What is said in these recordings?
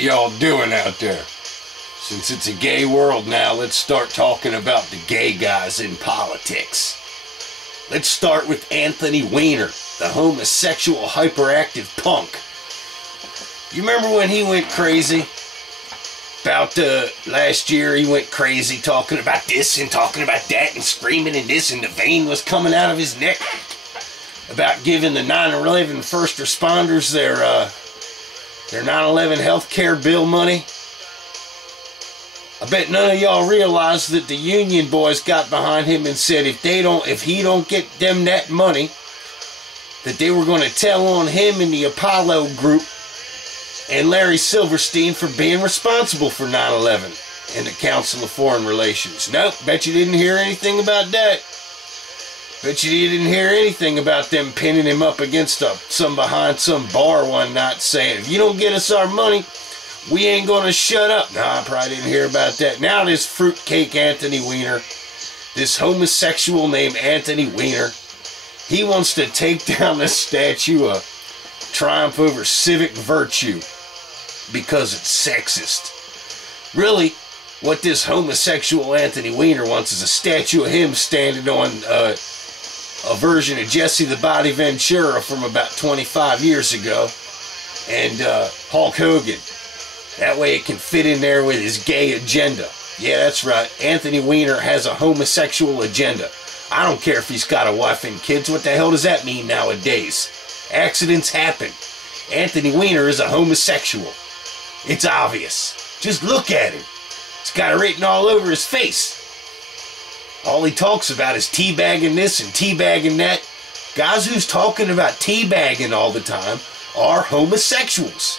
y'all doing out there? Since it's a gay world now, let's start talking about the gay guys in politics. Let's start with Anthony Weiner, the homosexual hyperactive punk. You remember when he went crazy? About last year, he went crazy talking about this and talking about that and screaming and this, and the vein was coming out of his neck about giving the 9/11 first responders their 9/11 health care bill money. I bet none of y'all realize that the union boys got behind him and said if he don't get them that money, that they were going to tell on him and the Apollo group and Larry Silverstein for being responsible for 9/11 and the Council of Foreign Relations. Nope, bet you didn't hear anything about that. Bet you didn't hear anything about them pinning him up against behind some bar one night saying, if you don't get us our money, we ain't gonna shut up. No, I probably didn't hear about that. Now this fruitcake Anthony Weiner, this homosexual named Anthony Weiner, he wants to take down the statue of Triumph over Civic Virtue because it's sexist. Really, what this homosexual Anthony Weiner wants is a statue of him standing on a version of Jesse the Body Ventura from about 25 years ago and Hulk Hogan. That way it can fit in there with his gay agenda. Yeah, that's right. Anthony Weiner has a homosexual agenda. I don't care if he's got a wife and kids. What the hell does that mean nowadays? Accidents happen. Anthony Weiner is a homosexual. It's obvious. Just look at him. He's got it written all over his face. All he talks about is teabagging this and teabagging that. Guys who's talking about teabagging all the time are homosexuals.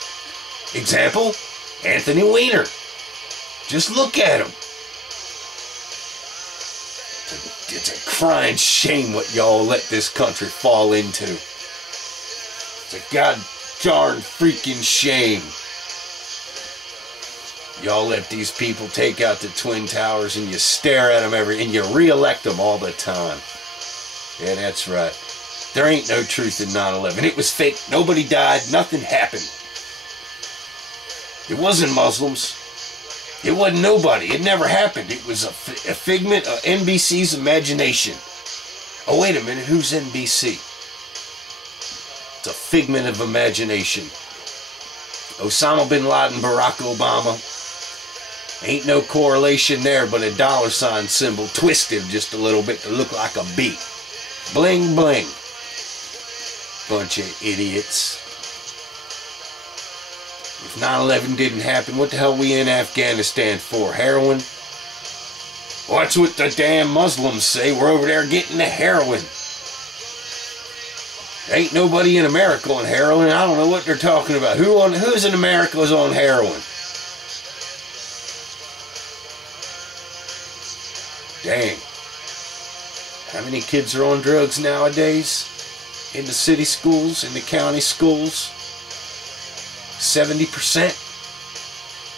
Example, Anthony Weiner. Just look at him. It's a crying shame what y'all let this country fall into. It's a god darn freaking shame. Y'all let these people take out the Twin Towers and you stare at them and you re-elect them all the time. Yeah, that's right. There ain't no truth in 9/11. It was fake. Nobody died. Nothing happened. It wasn't Muslims. It wasn't nobody. It never happened. It was a figment of NBC's imagination. Oh, wait a minute. Who's NBC? It's a figment of imagination. Osama bin Laden, Barack Obama. Ain't no correlation there, but a dollar sign symbol twisted just a little bit to look like a B. Bling, bling. Bunch of idiots. If 9/11 didn't happen, what the hell we in Afghanistan for? Heroin? Well, that's what the damn Muslims say. We're over there getting the heroin. Ain't nobody in America on heroin. I don't know what they're talking about. Who's in America is on heroin? Dang. How many kids are on drugs nowadays? In the city schools, in the county schools? 70%?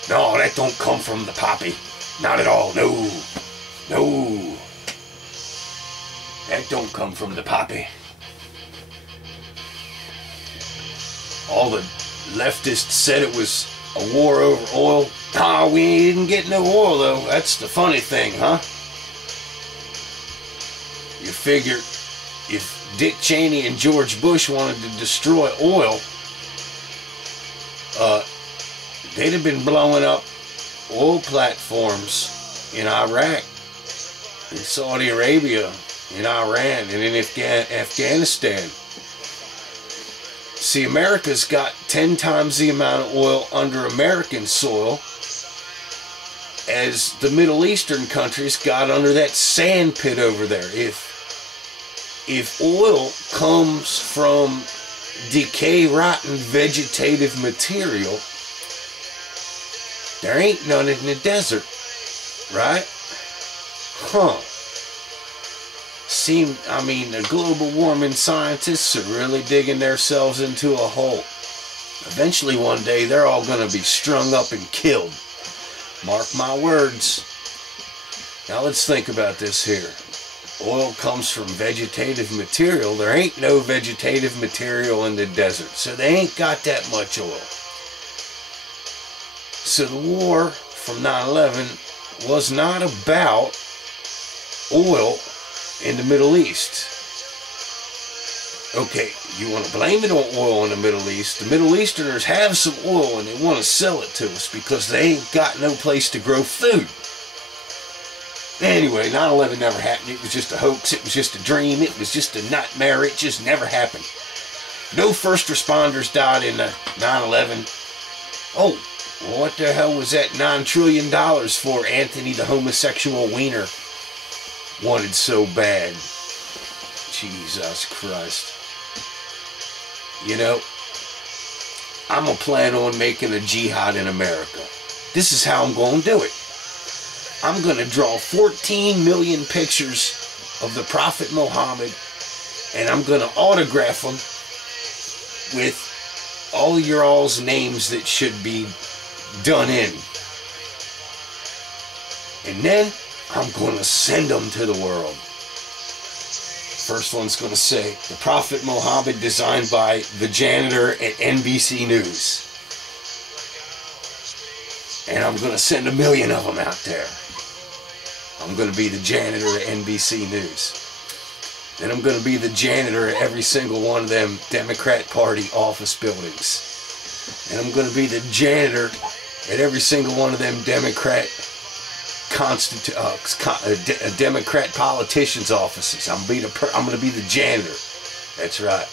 No, that don't come from the poppy. Not at all. No. No. That don't come from the poppy. All the leftists said it was a war over oil. Nah, we didn't get no oil, though. That's the funny thing, huh? You figure if Dick Cheney and George Bush wanted to destroy oil, they'd have been blowing up oil platforms in Iraq, in Saudi Arabia, in Iran, and in Afghanistan. See, America's got 10 times the amount of oil under American soil as the Middle Eastern countries got under that sand pit over there. If oil comes from decay, rotten, vegetative material, there ain't none in the desert, right? Huh. The global warming scientists are really digging themselves into a hole. Eventually one day they're all going to be strung up and killed. Mark my words. Now let's think about this here. Oil comes from vegetative material. There ain't no vegetative material in the desert, so they ain't got that much oil. So the war from 9/11 was not about oil in the Middle East. Okay, you want to blame it on oil in the Middle East. The Middle Easterners have some oil and they want to sell it to us because they ain't got no place to grow food. Anyway, 9/11 never happened. It was just a hoax. It was just a dream. It was just a nightmare. It just never happened. No first responders died in 9/11. Oh, what the hell was that $9 trillion for? Anthony the homosexual Weiner wanted so bad. Jesus Christ. You know, I'm going to plan on making a jihad in America. This is how I'm going to do it. I'm going to draw 14 million pictures of the Prophet Muhammad, and I'm going to autograph them with all your all's names that should be done in. And then I'm going to send them to the world. First one's going to say, the Prophet Muhammad designed by the janitor at NBC News. And I'm going to send 1 million of them out there. I'm going to be the janitor at NBC News. Then I'm going to be the janitor at every single one of them Democrat Party office buildings. And I'm going to be the janitor at every single one of them Democrat Democrat politicians' offices. I'm going to be the janitor. That's right.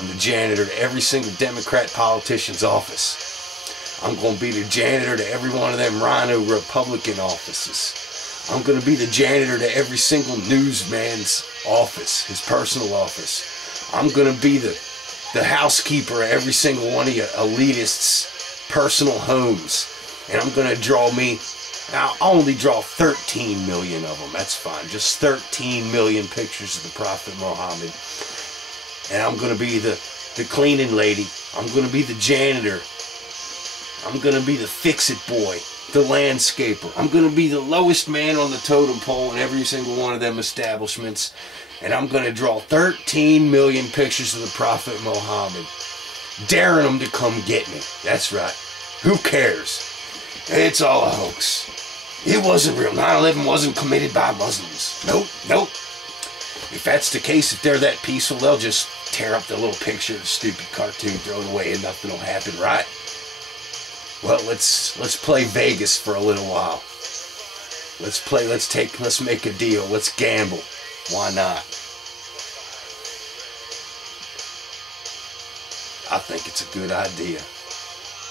I'm the janitor to every single Democrat politician's office. I'm going to be the janitor to every one of them Rhino Republican offices. I'm going to be the janitor to every single newsman's office, his personal office. I'm going to be the housekeeper at every single one of your elitists' personal homes. And I'm going to draw me, I'll only draw 13 million of them. That's fine. Just 13 million pictures of the Prophet Muhammad. And I'm going to be the cleaning lady. I'm going to be the janitor. I'm going to be the fix-it boy. The landscaper. I'm going to be the lowest man on the totem pole in every single one of them establishments. And I'm going to draw 13 million pictures of the Prophet Muhammad. Daring them to come get me. That's right. Who cares? It's all a hoax. It wasn't real. 9/11 wasn't committed by Muslims. Nope, nope. If that's the case, if they're that peaceful, they'll just tear up the little picture of the stupid cartoon, throw it away, and nothing will happen, right? Well, let's play Vegas for a little while. Let's make a deal. Let's gamble. Why not? I think it's a good idea.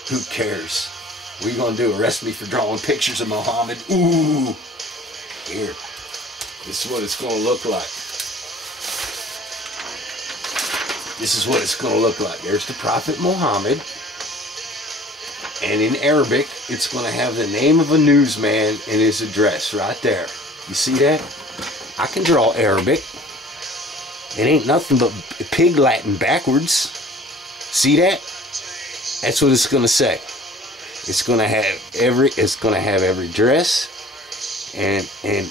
Who cares? What are you going to do? Arrest me for drawing pictures of Muhammad? Ooh. Here. This is what it's going to look like. This is what it's going to look like. There's the Prophet Muhammad. And in Arabic, it's going to have the name of a newsman and his address right there. You see that? I can draw Arabic. It ain't nothing but pig Latin backwards. See that? That's what it's going to say. It's going to have every address and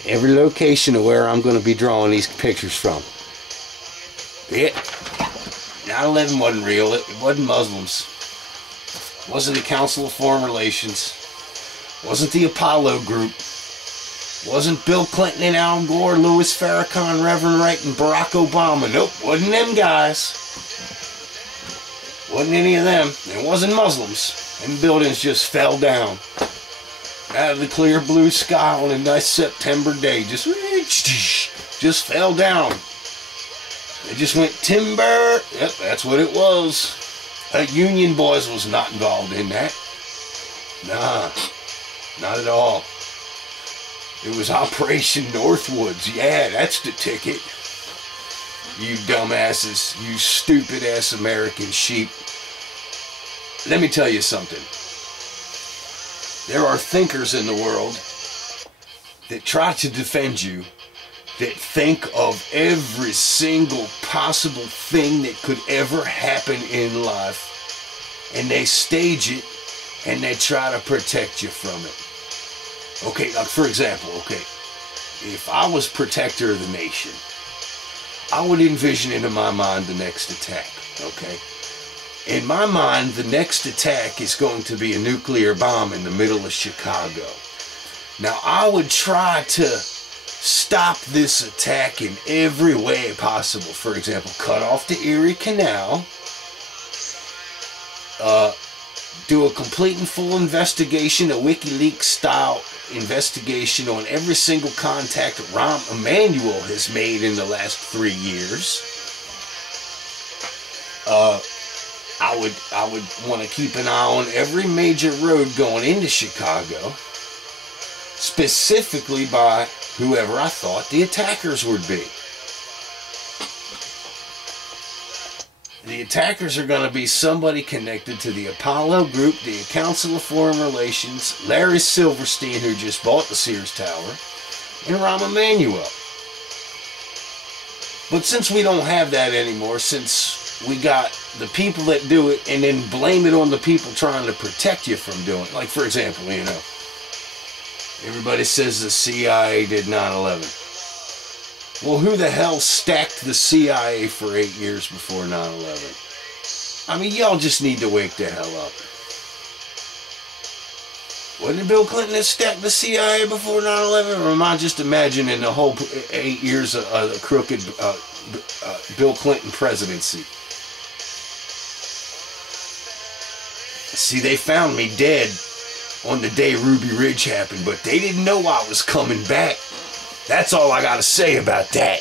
every location of where I'm going to be drawing these pictures from. Yeah. 9/11 wasn't real. It wasn't Muslims. Wasn't the Council of Foreign Relations. Wasn't the Apollo Group. Wasn't Bill Clinton and Al Gore, Louis Farrakhan, Reverend Wright, and Barack Obama. Nope, wasn't them guys. Wasn't any of them. It wasn't Muslims. Them buildings just fell down. Out of the clear blue sky on a nice September day. Just fell down. They just went timber. Yep, that's what it was. Union Boys was not involved in that. Nah, not at all. It was Operation Northwoods. Yeah, that's the ticket. You dumbasses. You stupid-ass American sheep. Let me tell you something. There are thinkers in the world that try to defend you, that think of every single possible thing that could ever happen in life, and they stage it, and they try to protect you from it. Okay, like for example, okay, if I was protector of the nation, I would envision into my mind the next attack, okay? In my mind, the next attack is going to be a nuclear bomb in the middle of Chicago. Now, I would try to stop this attack in every way possible. For example, cut off the Erie Canal, do a complete and full investigation, a WikiLeaks-style investigation on every single contact Rahm Emanuel has made in the last 3 years. I would want to keep an eye on every major road going into Chicago, specifically by whoever I thought the attackers would be. The attackers are going to be somebody connected to the Apollo Group, the Council of Foreign Relations, Larry Silverstein, who just bought the Sears Tower, and Rahm Emanuel. But since we don't have that anymore, since we got the people that do it and then blame it on the people trying to protect you from doing it. Like, for example, you know, everybody says the CIA did 9/11. Well, who the hell stacked the CIA for 8 years before 9/11? I mean, y'all just need to wake the hell up. Wasn't it Bill Clinton that stacked the CIA before 9/11? Or am I just imagining the whole 8 years of the crooked Bill Clinton presidency? See, they found me dead on the day Ruby Ridge happened, but they didn't know I was coming back. That's all I gotta say about that.